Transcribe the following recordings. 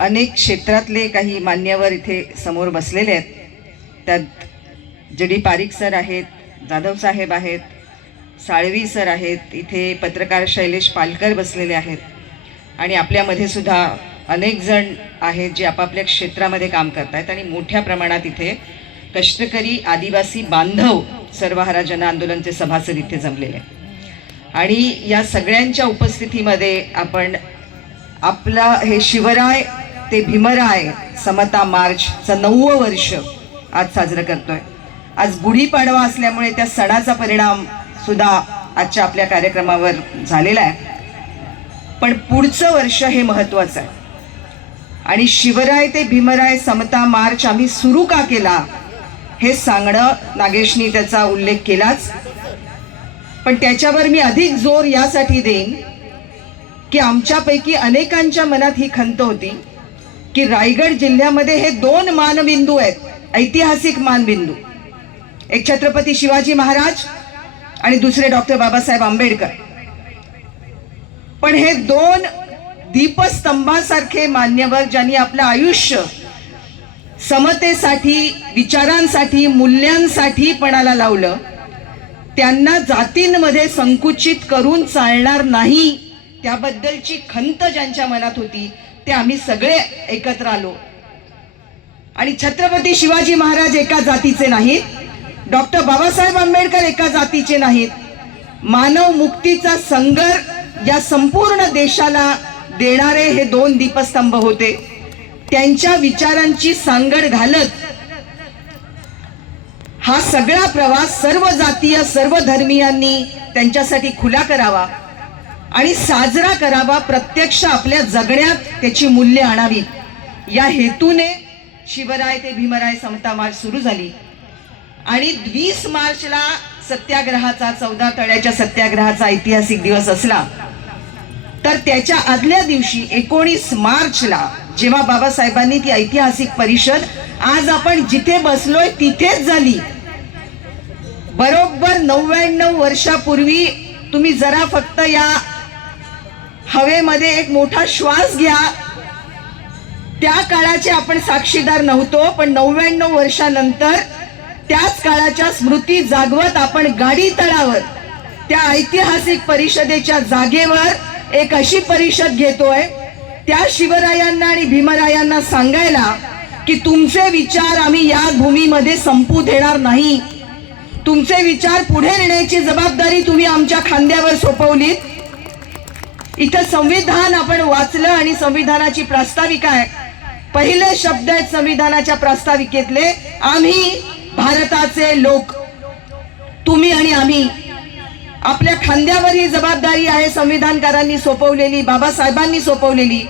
अनेक क्षेत्रातले काही मान्यवर इथे समोर बसलेले आहेत. त्यात जी.डी. पारिख सर आहेत, जाधव साहेब आहेत, साळवी सर आहेत, इथे पत्रकार शैलेश पालकर बसलेले आहेत आणि आपल्यामध्ये सुद्धा अनेक जण आहेत जे आपापल्या क्षेत्रामध्ये काम करत आहेत आणि मोठ्या प्रमाणात इथे कष्टकरी आदिवासी बांधव सर्वहारा जन आंदोलनचे सभासद इथे जमलेले. आणि या सगळ्यांच्या उपस्थितीमध्ये आपण आपला हे शिवराय ते भीमराय समता मार्चचं 9वं वर्ष आज साजरं करतोय. आज गुढीपाडवा असल्यामुळे त्या सणाचा परिणाम सुद्धा आजच्या आपल्या कार्यक्रमावर झालेला आहे. पण पुढचं वर्ष हे महत्त्वाचं आहे आणि शिवराय ते भीमराय समता मार्च आम्ही सुरू का केला हे सांगणं, नागेशनी त्याचा उल्लेख केलाच. पण त्याच्यावर मी अधिक जोर यासाठी देईन की आमच्यापैकी अनेकांच्या मनात ही खंत होती की रायगड जिल्ह्यामध्ये हे 2 मानबिंदू आहेत, ऐतिहासिक मानबिंदू. एक छत्रपती शिवाजी महाराज आणि दुसरे डॉक्टर बाबासाहेब आंबेडकर. पण हे 2 दीपस्तंभासारखे मान्यवर ज्यांनी आपलं आयुष्य समतेसाठी, विचारांसाठी, मूल्यांसाठी पणाला लावलं, त्यांना जातींमध्ये संकुचित करून चालणार नाही त्याबद्दलची खंत ज्यांच्या मनात होती ते आम्ही सगळे एकत्र आलो. आणि छत्रपती शिवाजी महाराज एका जातीचे नाहीत, डॉक्टर बाबासाहेब आंबेडकर एका जातीचे नाहीत. मानव मुक्तीचा संगर या संपूर्ण देशाला देणारे हे 2 दीपस्तंभ होते. त्यांच्या विचारांची सांगड घालत हा सगळा प्रवास सर्व जातीय, सर्व धर्मीयांनी त्यांच्यासाठी खुला करावा आणि साजरा करावा, प्रत्यक्ष आपल्या जगण्यात त्याची मूल्य आणावी या हेतूने शिवराय ते भीमराय समता मार्च सुरू झाली. आणि 20 मार्चला सत्याग्रहाचा, 14 तळ्याच्या सत्याग्रहाचा ऐतिहासिक दिवस असला तर त्याच्या आदल्या दिवशी 19 मार्चला जेव्हा बाबासाहेबांनी ती ऐतिहासिक परिषद आज आपण जिथे बसलोय तिथेच झाली. बरोबर 99 वर्षापूर्वी तुम्ही जरा फक्त या हवेमध्ये एक मोठा श्वास घ्या. त्या काळाचे आपण साक्षीदार नव्हतो, पण 99 वर्षानंतर त्याच काळाच्या स्मृती जागवत आपण गाडी तळावर त्या ऐतिहासिक परिषदेच्या जागेवर एक अशी परिषद घेतोय त्या शिवरायांना आणि भीमरायांना सांगायला की तुमचे विचार आम्ही या भूमीमध्ये संपू देणार नाही. तुमचे विचार पुढे नेण्याची जबाबदारी तुम्ही आमच्या खांद्यावर सोपवलीत. इथं संविधान आपण वाचलं आणि संविधानाची प्रास्ताविका आहे. पहिले शब्द आहेत संविधानाच्या प्रास्ताविकेतले, आम्ही भारताचे लोक. तुम्ही आणि आम्ही. आपल्या खांद्यावर ही जबाबदारी आहे संविधानकारांनी सोपवलेली, बाबासाहेबांनी सोपवलेली.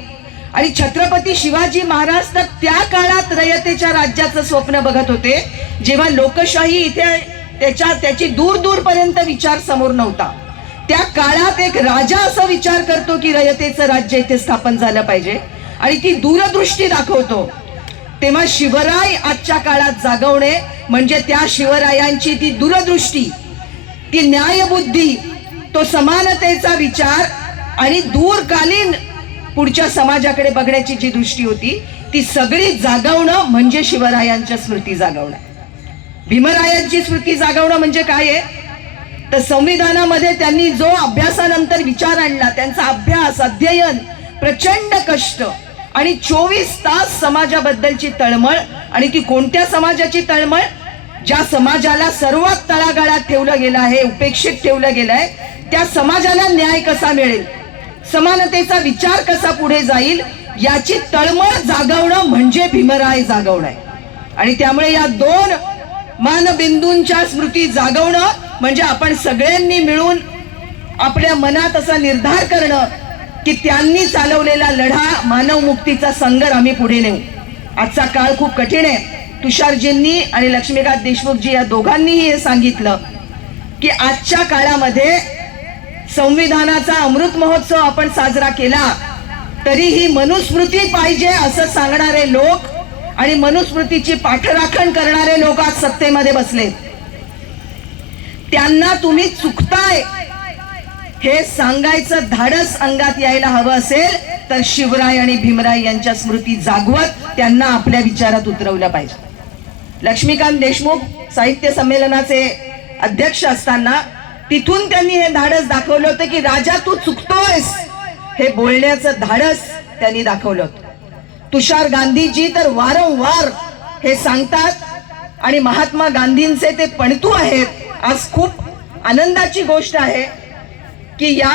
आणि छत्रपती शिवाजी महाराज तर त्या काळात रयतेच्या राज्याचं स्वप्न बघत होते जेव्हा लोकशाही इथे त्याची दूर दूरपर्यंत विचार समोर नव्हता. त्या काळात एक राजा असा विचार करतो की रयतेचं राज्य इथे स्थापन झालं पाहिजे आणि ती दूरदृष्टी दाखवतो. तेव्हा शिवराय आजच्या काळात जागवणे म्हणजे त्या शिवरायांची ती दूरदृष्टी, ती न्यायबुद्धी, तो समानतेचा विचार आणि दूरकालीन पुढच्या समाजाकडे बघण्याची जी दृष्टी होती ती सगळी जागवणं म्हणजे शिवरायांच्या स्मृती जागवणं. भीमरायांची स्मृती जागवणं म्हणजे काय आहे तर संविधानामध्ये त्यांनी जो अभ्यासानंतर विचार आणला, त्यांचा अभ्यास, अध्ययन, प्रचंड कष्ट आणि 24 तास समाजाबद्दलची तळमळ. आणि ती कोणत्या समाजाची तळमळ? ज्या समाजाला सर्वात तळागाळात ठेवलं गेलं आहे, उपेक्षित ठेवलं गेलं आहे, त्या समाजाला न्याय कसा मिळेल, समानतेचा विचार कसा पुढे जाईल याची तळमळ जागवणं म्हणजे भीमराय जागवणं आहे. आणि त्यामुळे या 2 मानबिंदूंच्या स्मृती जागवणं म्हणजे आपण सगळ्यांनी मिळून आपल्या मनात असा निर्धार करणं की त्यांनी चालवलेला लढा, मानव मुक्तीचा संघर्ष आम्ही पुढे नेऊ. आजचा काळ खूप कठीण आहे. तुषारजींनी आणि लक्ष्मीकांत देशमुखजी या दोघांनीही हे सांगितलं की आजच्या काळामध्ये संविधानाचा अमृत महोत्सव आपण साजरा केला तरीही मनुस्मृती पाहिजे असं सांगणारे लोक आणि मनुस्मृतीची पाठराखण करणारे लोक आज सत्तेमध्ये बसले. त्यांना तुम्ही चुकताय हे सांगायचं धाडस अंगात यायला हवं असेल तर शिवराय आणि भीमराय यांच्या स्मृती जागवत त्यांना आपल्या विचारात उतरवलं पाहिजे. लक्ष्मीकांत देशमुख साहित्य संमेलनाचे अध्यक्ष असताना तिथून त्यांनी हे धाडस दाखवलं होतं की राजा तू चुकतोयस, हे बोलण्याचं धाडस त्यांनी दाखवलं होतं. तुषार गांधीजी तर वारंवार हे सांगतात आणि महात्मा गांधींचे ते पणतू आहेत. आज खूप आनंदाची गोष्ट आहे की या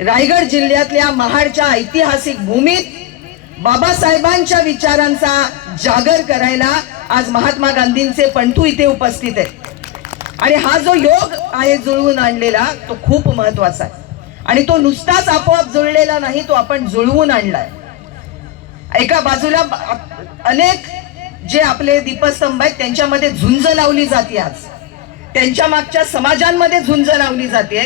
रायगड जिल्ह्यातल्या महाडच्या ऐतिहासिक भूमीत बाबासाहेबांच्या विचारांचा जागर करायला आज महात्मा गांधींचे पणतू इथे उपस्थित आहेत. आणि हा जो योग आहे जुळवून आणलेला तो खूप महत्वाचा आहे. आणि तो नुसताच आपोआप जुळलेला नाही, तो आपण जुळवून आणलाय. एका बाजूला अनेक जे आपले दीपस्तंभ आहेत त्यांच्यामध्ये झुंज लावली जाते, आज त्यांच्या मागच्या समाजांमध्ये झुंज लावली जाते.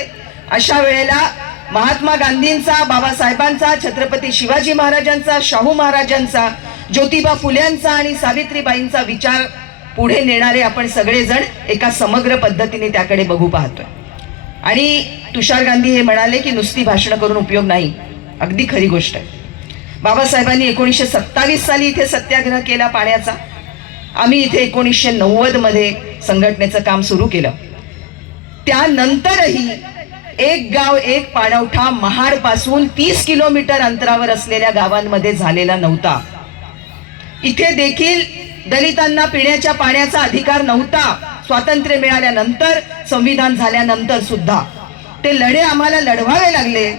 अशा वेळेला महात्मा गांधींचा, बाबासाहेबांचा, छत्रपती शिवाजी महाराजांचा, शाहू महाराजांचा, ज्योतिबा फुल्यांचा आणि सावित्रीबाईंचा विचार पुढे नेणारे आपण सगळेजण एका समग्र पद्धतीने त्याकडे बघू पाहतोय. आणि तुषार गांधी हे म्हणाले की नुसती भाषणं करून उपयोग नाही. अगदी खरी गोष्ट आहे. बाबासाहेबांनी 1927 साली इथे सत्याग्रह केला पाण्याचा. आम्ही इथे 1990 मध्ये संघटनेचं काम सुरू केलं. त्यानंतरही एक गाव एक पाणवठा महाड पासून 30 किलोमीटर अंतरावर असलेल्या गावांमध्ये झालेला नव्हता. इथे देखील दलितांना पिण्याच्या पाण्याचा अधिकार नव्हता. स्वातंत्र्य मिळाल्यानंतर, संविधान झाल्यानंतर सुद्धा ते लढे आम्हाला लढवावे लागले.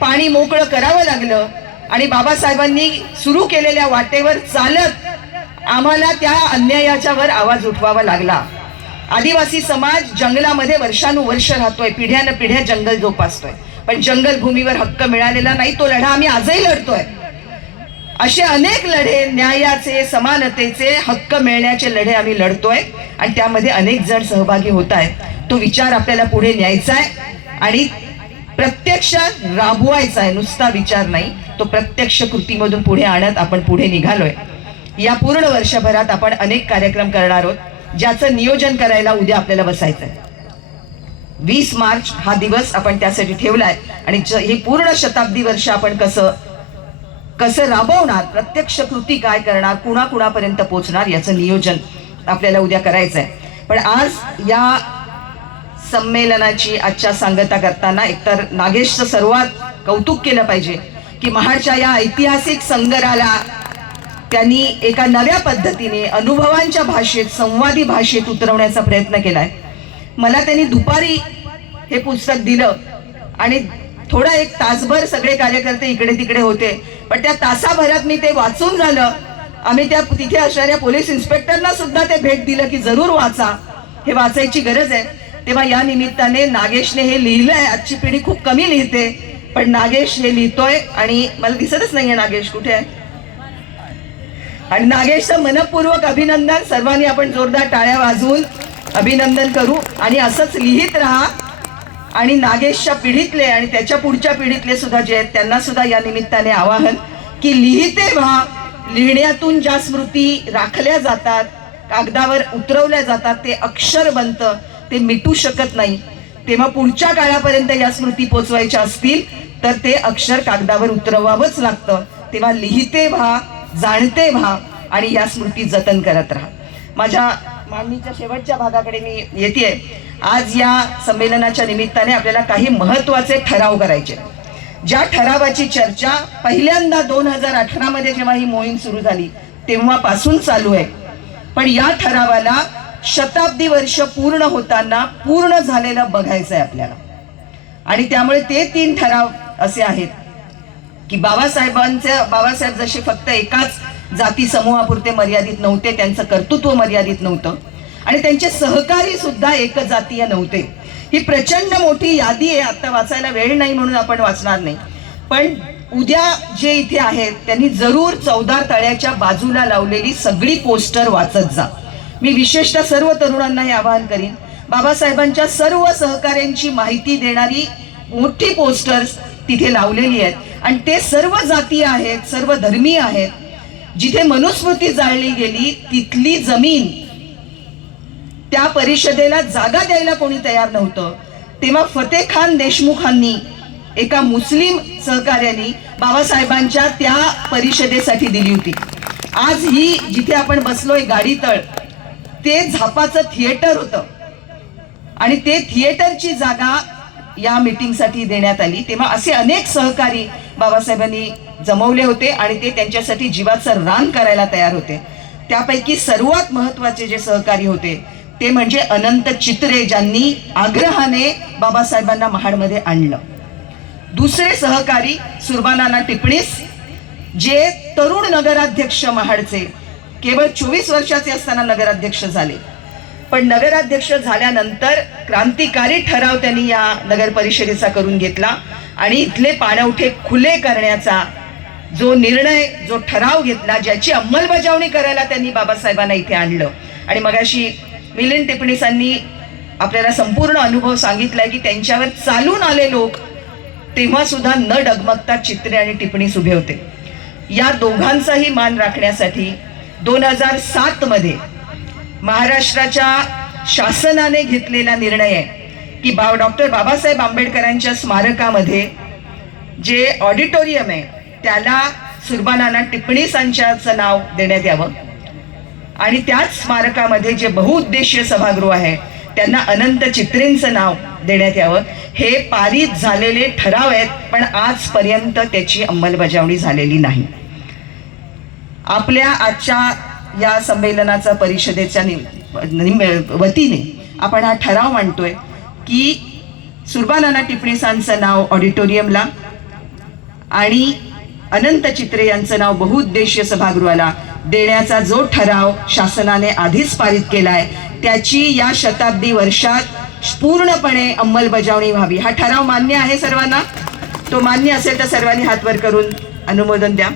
पाणी मोकळं करावं लागलं आणि बाबासाहेबांनी सुरू केलेल्या वाटेवर चालत आम्हाला त्या अन्यायाच्या वर आवाज उठवावा लागला. आदिवासी समाज जंगलामध्ये वर्षानुवर्ष राहतोय, पिढ्यानपिढ्या जंगल जोपासतोय, पण जंगल भूमीवर हक्क मिळालेला नाही. तो लढा आम्ही आजही लढतोय. असे अनेक लढे, न्यायाचे, समानतेचे, हक्क मिळण्याचे लढे आम्ही लढतोय आणि त्यामध्ये अनेक जण सहभागी होत आहेत. तो विचार आपल्याला पुढे न्यायचा आहे आणि प्रत्यक्ष राबवायचा आहे. नुसता विचार नाही, तो प्रत्यक्ष कृतीमधून पुढे आणत आपण पुढे निघालोय. या पूर्ण वर्षभरात आपण अनेक कार्यक्रम करणार आहोत, ज्याचं नियोजन करायला उद्या आपल्याला बसायचंय. 20 मार्च हा दिवस आपण त्यासाठी ठेवलाय आणि ही पूर्ण शताब्दी वर्ष आपण कसं राबवणार, प्रत्यक्ष कृती काय करणार, कुणाकुणापर्यंत पोहोचणार, याचं नियोजन आपल्याला उद्या करायचंय. पण आज या संमेलनाची आजच्या सांगता करताना एकतर नागेशचं सर्वात कौतुक केलं पाहिजे की महाडच्या या ऐतिहासिक संगराला त्यांनी एका नव्या पद्धतीने अनुभवांच्या भाषेत, संवादी भाषेत उतरवण्याचा प्रयत्न केलाय. मला त्यांनी दुपारी हे पुस्तक दिलं आणि थोडा एक तासभर सगळे कार्यकर्ते इकडे तिकडे होते, पण त्या तासाभरात मी ते वाचून झालं. आम्ही त्या तिथे असणाऱ्या पोलीस इन्स्पेक्टरना सुद्धा ते भेट दिलं की जरूर वाचा, हे वाचायची गरज आहे. तेव्हा या निमित्ताने नागेशने हे लिहिलंय. आजची पिढी खूप कमी लिहिते, पण नागेश हे लिहितोय आणि मला दिसतच नाहीये नागेश कुठे आहे. आणि नागेशचं मनपूर्वक अभिनंदन. सर्वांनी आपण जोरदार टाळ्या वाजवून अभिनंदन करू आणि असंच लिहित राहा. आणि नागेशच्या पिढीतले आणि त्याच्या पुढच्या पिढीतले सुद्धा जे आहेत त्यांना सुद्धा या निमित्ताने आवाहन की लिहिते व्हा. लिहिण्यातून ज्या स्मृती राखल्या जातात, कागदावर उतरवल्या जातात, ते अक्षर बनतं, ते मिटू शकत नाही. तेव्हा पुढच्या काळापर्यंत या स्मृती पोचवायच्या असतील तर ते अक्षर कागदावर उतरवावंच लागतं. तेव्हा लिहिते व्हा, जाणते व्हा आणि या स्मृती जतन करत राहा. माझ्या मांडणीच्या शेवटच्या भागाकडे मी येतेय. आज या संमेलनाच्या निमित्ताने आपल्याला काही महत्वाचे ठराव करायचे. ज्या ठरावाची चर्चा पहिल्यांदा 2018 मध्ये जेव्हा ही मोहीम सुरू झाली तेव्हापासून चालू आहे, पण या ठरावाला शताब्दी वर्ष पूर्ण होताना पूर्ण झालेलं बघायचं आहे आपल्याला. आणि त्यामुळे ते 3 ठराव असे आहेत की बाबासाहेब जसे फक्त एकाच जाती समूहापुरते मर्यादित नव्हते, त्यांचं कर्तृत्व मर्यादित नव्हतं आणि त्यांचे सहकारी सुद्धा एकजातीय नव्हते. ही प्रचंड मोठी यादी आहे. आता वाचायला वेळ नाही म्हणून आपण वाचणार नाही, पण उद्या जे इथे आहेत त्यांनी जरूर चौदार तळ्याच्या बाजूला लावलेली सगळी पोस्टर वाचत जा. मी विशेषतः सर्व तरुणांना हे आवाहन करीन, बाबासाहेबांच्या सर्व सहकार्यांची माहिती देणारी मोठी पोस्टर्स तिथे लावलेली आहेत आणि ते सर्व जातीय आहेत, सर्व धर्मीय आहेत. जिथे मनुस्मृती जाळली गेली तिथली जमीन त्या परिषदेला जागा द्यायला कोणी तयार नव्हतं. तेव्हा फतेखान देशमुखांनी एका मुस्लिम सहकार्याने बाबासाहेबांच्या त्या परिषदेसाठी दिली होती. आज ही जिथे आपण बसलोय गाडीतळ, ते झापाचं थिएटर होतं आणि ते थिएटरची जागा या मीटिंगसाठी देण्यात आली. तेव्हा असे अनेक सहकारी बाबासाहेबांनी जमवले होते आणि ते त्यांच्यासाठी जीवाचं रान करायला तयार होते. त्यापैकी सर्वात महत्वाचे जे सहकारी होते ते म्हणजे अनंत चित्रे, ज्यांनी आग्रहाने बाबासाहेबांना महाडमध्ये आणलं. दुसरे सहकारी सुरबानाना टिपणीस, जे तरुण नगराध्यक्ष महाडचे, केवळ 24 वर्षाचे असताना नगराध्यक्ष झाले. पण नगराध्यक्ष झाल्यानंतर क्रांतिकारी ठराव त्यांनी या नगर परिषदेचा करून घेतला आणि इथले पाणवठे खुले करण्याचा जो निर्णय, जो ठराव घेतला, ज्याची अंमलबजावणी करायला त्यांनी बाबासाहेबांना इथे आणलं. आणि मगाशी मिलिंद टिपणीसांनी आपल्याला संपूर्ण अनुभव सांगितलाय की त्यांच्यावर चालून आले लोक तेव्हा सुद्धा न डगमगता चित्रे आणि टिपणीस उभे होते. या दोघांचाही मान राखण्यासाठी 2007 मध्ये महाराष्ट्राच्या शासनाने घेतलेला निर्णय आहे की डॉक्टर बाबासाहेब आंबेडकरांच्या स्मारकामध्ये जे ऑडिटोरियम आहे त्याला सुरबानाना टिपणीसांच्याचं नाव देण्यात यावं आणि त्याच स्मारकामध्ये जे बहुउद्देशीय सभागृह आहे त्यांना अनंत चित्रेंचं नाव देण्यात यावं. हे पारित झालेले ठराव आहेत, पण आजपर्यंत त्याची अंमलबजावणी झालेली नाही. आपल्या आजच्या या संमेलनाचा परिषदेच्या वतीने आपण हा ठराव मांडतोय की सुरबानाना टिपणीसांचं नाव ऑडिटोरियमला आणि अनंत चित्रे यांचं नाव बहुउद्देशीय सभागृहाला देण्याचा जो ठराव शासनाने आधीच पारित केलाय त्याची या शताब्दी वर्षात पूर्णपणे अंमलबजावणी व्हावी. हा ठराव मान्य आहे सर्वांना? तो मान्य असेल तर सर्वांनी हात वर करून अनुमोदन द्या.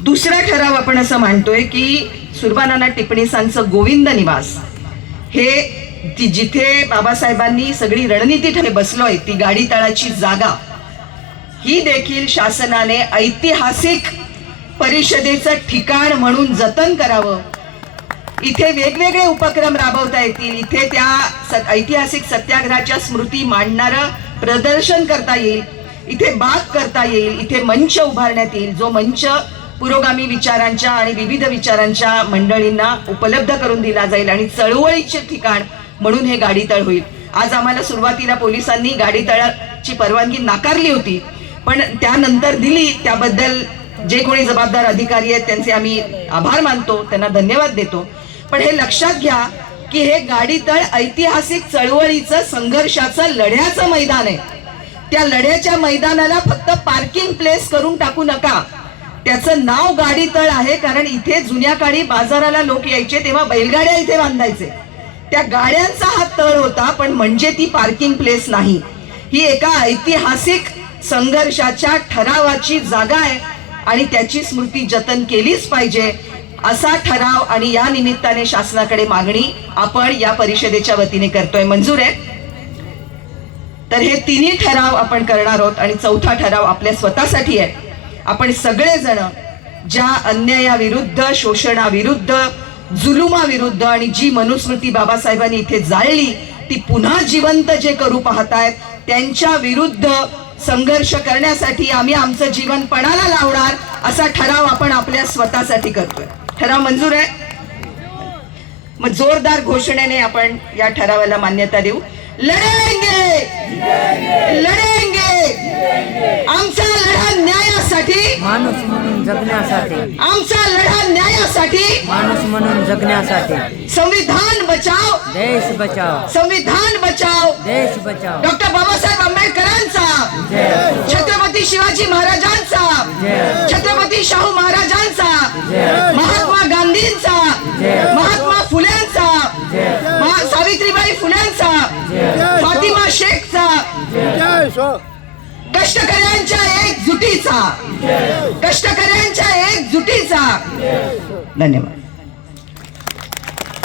दुसरा ठराव आपण असं मांडतोय की सुरबानाना टिपणीसांचं गोविंद निवास, हे जिथे बाबासाहेबांनी सगळी रणनीती बसलोय ती गाडी तळाची जागा, ही देखील शासनाने ऐतिहासिक परिषदेचं ठिकाण म्हणून जतन करावं. इथे वेगवेगळे उपक्रम राबवता येतील. इथे त्या ऐतिहासिक सत्याग्रहाच्या स्मृती मांडणारं प्रदर्शन करता येईल, इथे बाग करता येईल, इथे मंच उभारण्यात येईल, जो मंच पुरोगामी विचारांच्या आणि विविध विचारांच्या मंडळींना उपलब्ध करून दिला जाईल आणि चळवळीचे ठिकाण म्हणून हे गाडीतळ होईल. आज आम्हाला सुरुवातीला पोलिसांनी गाडीतळाची परवानगी नाकारली होती, पण त्यानंतर दिली. त्याबद्दल जे कोणी जबाबदार अधिकारी आहेत त्यांचे आम्ही आभार मानतो, त्यांना धन्यवाद देतो. पण हे लक्षात घ्या की हे गाडीतळ ऐतिहासिक चळवळीचं, संघर्षाचं, लढ्याचं मैदान आहे. त्या लढ्याच्या मैदानाला फक्त पार्किंग प्लेस करून टाकू नका. त्याचं नाव गाडीतळ आहे कारण इथे जुन्या काळी बाजाराला लोक यायचे तेव्हा बैलगाड्या इथे बांधायचे. त्या गाड्यांचा हा तळ होता, पण म्हणजे ती पार्किंग प्लेस नाही. ही एका ऐतिहासिक संघर्षाच्या ठरावाची जागा आहे आणि त्याची स्मृती जतन केलीच पाहिजे असा ठराव आणि या निमित्ताने शासनाकडे मागणी आपण या परिषदेच्या वतीने करतोय. मंजूर आहे? तर हे तिन्ही ठराव आपण करणार आहोत आणि चौथा ठराव आपल्या स्वतःसाठी आहे. आपण सगळेजण ज्या अन्यायाविरुद्ध, शोषणाविरुद्ध, जुलुमाविरुद्ध आणि जी मनुस्मृती बाबासाहेबांनी इथे जाळली ती पुन्हा जिवंत जे करू पाहतायत त्यांच्या विरुद्ध संघर्ष करण्यासाठी आम्ही आमचं जीवन पणाला लावणार असा ठराव आपण आपल्या स्वतःसाठी करतोय. ठराव मंजूर आहे? मग जोरदार घोषणेने आपण या ठरावाला मान्यता देऊ. लढेंगे लढेंगे, आमचा लढा न्यायासाठी, माणूस म्हणून जगण्यासाठी, आमचा लढा न्यायासाठी, माणूस म्हणून जगण्यासाठी. संविधान बचाव, देश बचाव, संविधान बचाव, देश बचाव. डॉक्टर बाबासाहेब आंबेडकरांचा, जय. छत्रपती शिवाजी महाराजांचा, जय. छत्रपती शाहू महाराजांचा, जय. महात्मा गांधींचा, जय. महात्मा फुल्यांचा, जय. सावित्रीबाई फुल्यांचा, जय. फातिमा शेखचा, कष्टकऱ्यांच्या एकजुटीचा, कष्टकऱ्यांच्या एकजुटीचा. धन्यवाद.